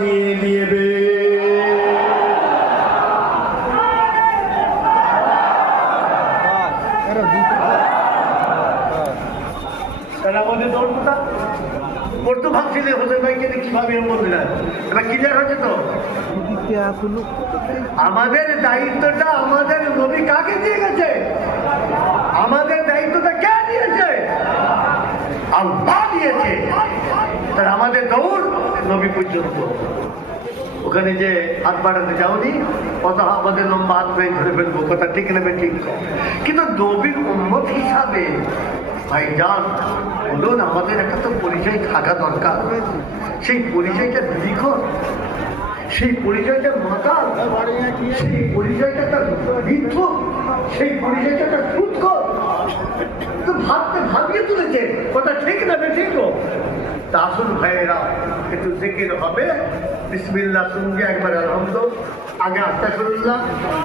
দিয়ে দিয়েবে আমাদের দৌড়টা পড়তো ভাবছিলে হোসেন ভাইকে কিভাবে বলবে না এবার ক্লিয়ার হচ্ছে তো। আমাদের দায়িত্বটা আমাদের নবী কাকে দিয়ে গেছে? আমাদের দায়িত্বটা কে দিয়েছে? আল্লাহ দিয়েছে। তার আমাদের দৌড় নবী পর্যন্ত। ওখানে যে হাত বাড়াতে যাওনি কত আমাদের লম্বা হাত ধরে ধরে ফেলবো, কথা ঠিক নেবে ঠিক। কিন্তু নবীর উম্মত হিসাবে ভাইজান বলুন, আমাদের একটা তো পরিচয় থাকা দরকার। সেই পরিচয়টা লিখো, সেই পরিচয়টা মাতাল, সেই পরিচয়টা একটা বৃদ্ধ, সেই পরিচয়টা একটা সুৎকর। তো ভাবিয়ে তুলেছে, কথা ঠিক না ঠিক। তা আসুন ভাইয়েরা একটু জিকির হবে। বিসমিল্লাহ সঙ্গে একবার আলহামদুলিল্লাহ, আগে আস্তাগফিরুল্লাহ।